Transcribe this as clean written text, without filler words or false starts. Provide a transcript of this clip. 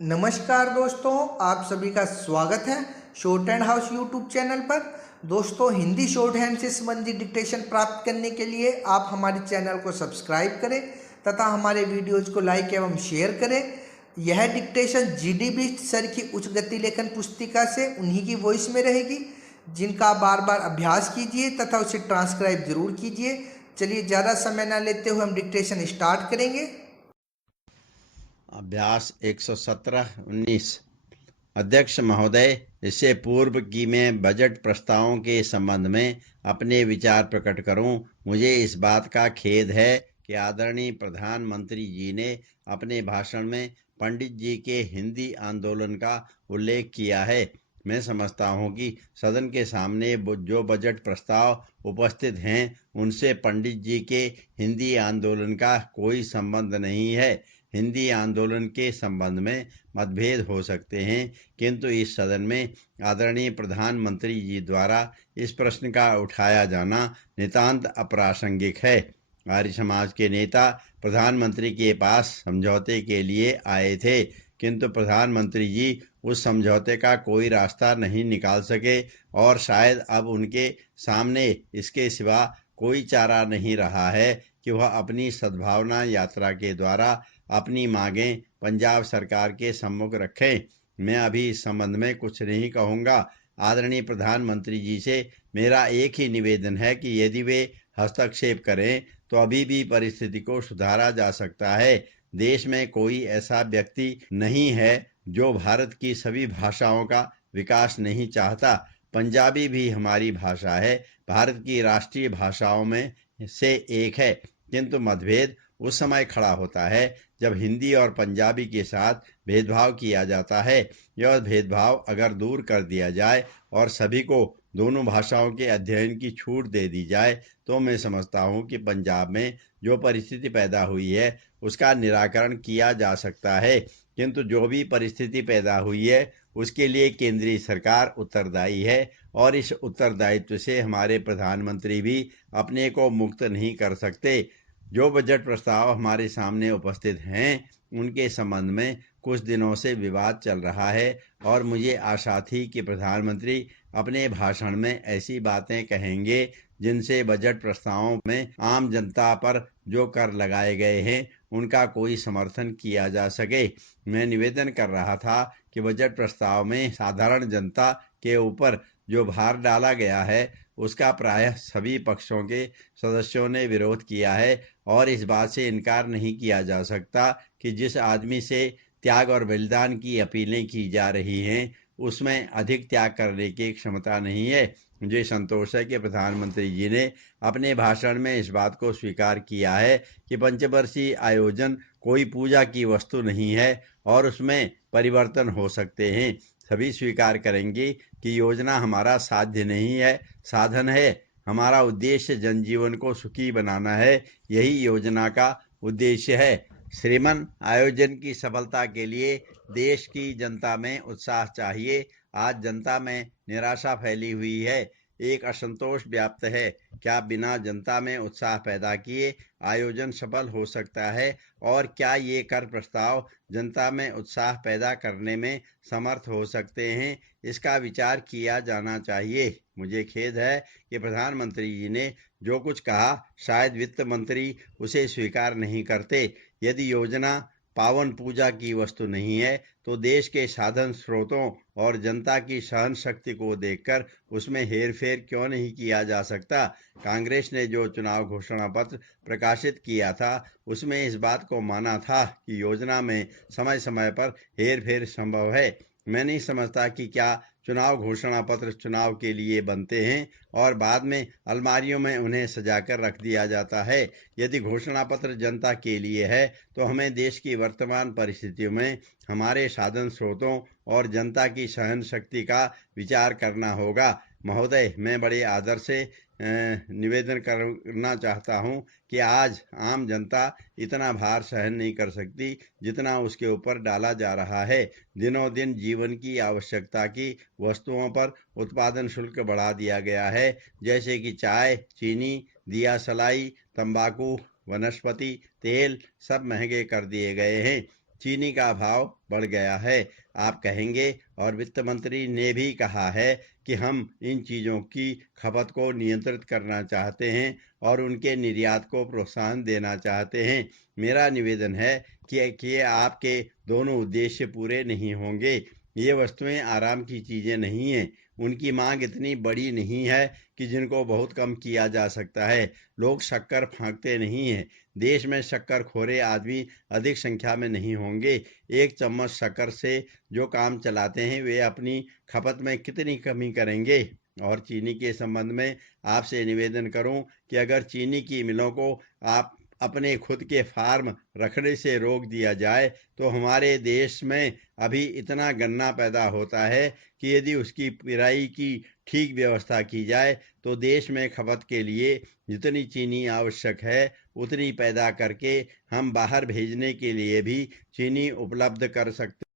नमस्कार दोस्तों, आप सभी का स्वागत है short hand house YouTube channel पर। दोस्तों, हिंदी शॉर्ट हैंड से संबंधित डिक्टेशन प्राप्त करने के लिए आप हमारे चैनल को सब्सक्राइब करें तथा हमारे वीडियोज को लाइक एवं शेयर करें। यह डिक्टेशन जीडी बिष्ट सर की उच्च गति लेखन पुस्तिका से उन्हीं की वॉइस में रहेगी, जिनका आप बार बार अभ्यास कीजिए तथा उसे ट्रांसक्राइब जरूर कीजिए। चलिए, ज़्यादा समय न लेते हुए हम डिक्टेशन स्टार्ट करेंगे। अभ्यास 117-19। अध्यक्ष महोदय, इससे पूर्व कि मैं बजट प्रस्तावों के संबंध में अपने विचार प्रकट करूं, मुझे इस बात का खेद है कि आदरणीय प्रधानमंत्री जी ने अपने भाषण में पंडित जी के हिंदी आंदोलन का उल्लेख किया है। मैं समझता हूं कि सदन के सामने जो बजट प्रस्ताव उपस्थित हैं उनसे पंडित जी के हिंदी आंदोलन का कोई संबंध नहीं है। हिंदी आंदोलन के संबंध में मतभेद हो सकते हैं, किंतु इस सदन में आदरणीय प्रधानमंत्री जी द्वारा इस प्रश्न का उठाया जाना नितांत अप्रासंगिक है। आर्य समाज के नेता प्रधानमंत्री के पास समझौते के लिए आए थे, किंतु प्रधानमंत्री जी उस समझौते का कोई रास्ता नहीं निकाल सके और शायद अब उनके सामने इसके सिवा कोई चारा नहीं रहा है कि वह अपनी सद्भावना यात्रा के द्वारा अपनी मांगें पंजाब सरकार के सम्मुख रखें। मैं अभी इस संबंध में कुछ नहीं कहूंगा। आदरणीय प्रधानमंत्री जी से मेरा एक ही निवेदन है कि यदि वे हस्तक्षेप करें तो अभी भी परिस्थिति को सुधारा जा सकता है। देश में कोई ऐसा व्यक्ति नहीं है जो भारत की सभी भाषाओं का विकास नहीं चाहता। पंजाबी भी हमारी भाषा है, भारत की राष्ट्रीय भाषाओं में से एक है, किंतु मतभेद उस समय खड़ा होता है जब हिंदी और पंजाबी के साथ भेदभाव किया जाता है। यह भेदभाव अगर दूर कर दिया जाए और सभी को दोनों भाषाओं के अध्ययन की छूट दे दी जाए तो मैं समझता हूं कि पंजाब में जो परिस्थिति पैदा हुई है उसका निराकरण किया जा सकता है। किंतु जो भी परिस्थिति पैदा हुई है उसके लिए केंद्रीय सरकार उत्तरदायी है और इस उत्तरदायित्व से हमारे प्रधानमंत्री भी अपने को मुक्त नहीं कर सकते। जो बजट प्रस्ताव हमारे सामने उपस्थित हैं उनके संबंध में कुछ दिनों से विवाद चल रहा है और मुझे आशा थी कि प्रधानमंत्री अपने भाषण में ऐसी बातें कहेंगे जिनसे बजट प्रस्तावों में आम जनता पर जो कर लगाए गए हैं उनका कोई समर्थन किया जा सके। मैं निवेदन कर रहा था कि बजट प्रस्ताव में साधारण जनता के ऊपर जो भार डाला गया है उसका प्रायः सभी पक्षों के सदस्यों ने विरोध किया है और इस बात से इनकार नहीं किया जा सकता कि जिस आदमी से त्याग और बलिदान की अपीलें की जा रही हैं उसमें अधिक त्याग करने की क्षमता नहीं है। मुझे संतोष है कि प्रधानमंत्री जी ने अपने भाषण में इस बात को स्वीकार किया है कि पंचवर्षीय आयोजन कोई पूजा की वस्तु नहीं है और उसमें परिवर्तन हो सकते हैं। सभी स्वीकार करेंगे कि योजना हमारा साध्य नहीं है, साधन है। हमारा उद्देश्य जनजीवन को सुखी बनाना है, यही योजना का उद्देश्य है। श्रीमन आयोजन की सफलता के लिए देश की जनता में उत्साह चाहिए। आज जनता में निराशा फैली हुई है, एक असंतोष व्याप्त है। क्या बिना जनता में उत्साह पैदा किए आयोजन सफल हो सकता है और क्या ये कर प्रस्ताव जनता में उत्साह पैदा करने में समर्थ हो सकते हैं, इसका विचार किया जाना चाहिए। मुझे खेद है कि प्रधानमंत्री जी ने जो कुछ कहा शायद वित्त मंत्री उसे स्वीकार नहीं करते। यदि योजना पावन पूजा की वस्तु नहीं है तो देश के साधन स्रोतों और जनता की सहन शक्ति को देखकर उसमें हेरफेर क्यों नहीं किया जा सकता। कांग्रेस ने जो चुनाव घोषणा पत्र प्रकाशित किया था उसमें इस बात को माना था कि योजना में समय समय पर हेरफेर संभव है। मैं नहीं समझता कि क्या चुनाव घोषणा पत्र चुनाव के लिए बनते हैं और बाद में अलमारियों में उन्हें सजाकर रख दिया जाता है। यदि घोषणा पत्र जनता के लिए है तो हमें देश की वर्तमान परिस्थितियों में हमारे साधन स्रोतों और जनता की सहन शक्ति का विचार करना होगा। महोदय, मैं बड़े आदर से निवेदन करना चाहता हूं कि आज आम जनता इतना भार सहन नहीं कर सकती जितना उसके ऊपर डाला जा रहा है। दिनों दिन जीवन की आवश्यकता की वस्तुओं पर उत्पादन शुल्क बढ़ा दिया गया है, जैसे कि चाय, चीनी, दिया सलाई, तंबाकू, वनस्पति तेल सब महंगे कर दिए गए हैं। चीनी का भाव बढ़ गया है। आप कहेंगे और वित्त मंत्री ने भी कहा है कि हम इन चीजों की खपत को नियंत्रित करना चाहते हैं और उनके निर्यात को प्रोत्साहन देना चाहते हैं। मेरा निवेदन है कि आपके दोनों उद्देश्य पूरे नहीं होंगे। ये वस्तुएं आराम की चीजें नहीं हैं। उनकी मांग इतनी बड़ी नहीं है कि जिनको बहुत कम किया जा सकता है। लोग शक्कर फांकते नहीं हैं। देश में शक्करखोरे आदमी अधिक संख्या में नहीं होंगे। एक चम्मच शक्कर से जो काम चलाते हैं वे अपनी खपत में कितनी कमी करेंगे। और चीनी के संबंध में आपसे निवेदन करूं कि अगर चीनी की मिलों को आप अपने खुद के फार्म रखने से रोक दिया जाए तो हमारे देश में अभी इतना गन्ना पैदा होता है कि यदि उसकी पिराई की ठीक व्यवस्था की जाए तो देश में खपत के लिए जितनी चीनी आवश्यक है उतनी पैदा करके हम बाहर भेजने के लिए भी चीनी उपलब्ध कर सकते